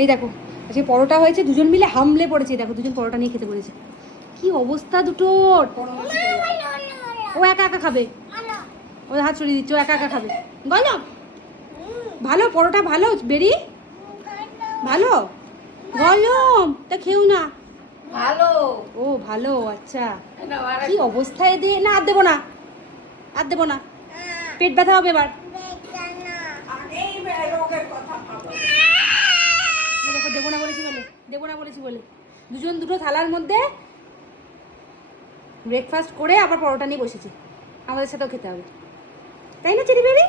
এই দেখো আজকে পরোটা হয়েছে, দুজন মিলে হামলে পড়েছে। দেখো দুজন পরোটা নিয়ে খেতে পড়েছে। কি অবস্থা দুটোর। ও একা একা খাবে, ও হাত ছড়িয়ে দিচ্ছে, ও একা একা খাবে। বলো ভালো পরোটা ভালো বেরি, ভালো গলম তা খেও না। ভালো। ও ভালো, আচ্ছা। কি অবস্থা এদের, না আর দেবো না, আর দেবো না, পেট ব্যথা হবে এবার। দেখো দেবো না বলেছি বলে, দেবো না বলেছি বলে দুজন দুটো থালার মধ্যে ব্রেকফাস্ট করে আবার পরোটা নিয়ে বসেছি। আমাদের সাথেও খেতে হবে, তাই না চেরি বেবি?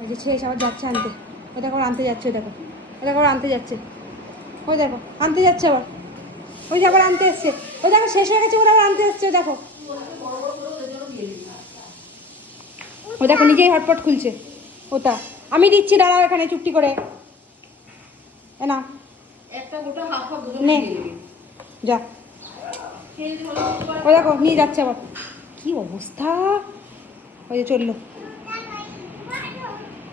ওই যে শেষ আবার যাচ্ছে আনতে, ওই দেখো আনতে যাচ্ছে, ওই দেখো, ওই দেখো আনতে যাচ্ছে, ওই দেখো আনতে যাচ্ছে আবার, ওই যে আবার আনতে এসছে, ওই দেখো শেষ হয়ে গেছে, ওরা আবার আনতে এসছে, দেখো ও দেখো নিজেই হটপট খুলছে ওটা। আমি দিচ্ছি, দাঁড়াও এখানে চুপটি করে, না একটা গোটা হাফ হাফ নে যা। ও দেখো নিয়ে যাচ্ছে আবার, কি অবস্থা। ওই যে চললো,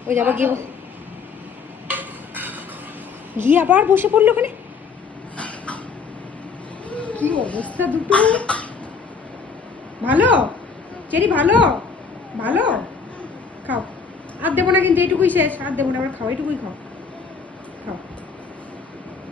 ওই যে আবার গিয়ে আবার বসে পড়লো ওখানে। কি অবস্থা দুটো। ভালো চেরি, ভালো ভালো, খাও। আর দেবো না কিন্তু, এইটুকুই শেষ, আর দেবো না, আবার খাও, এইটুকুই খাও, খাও।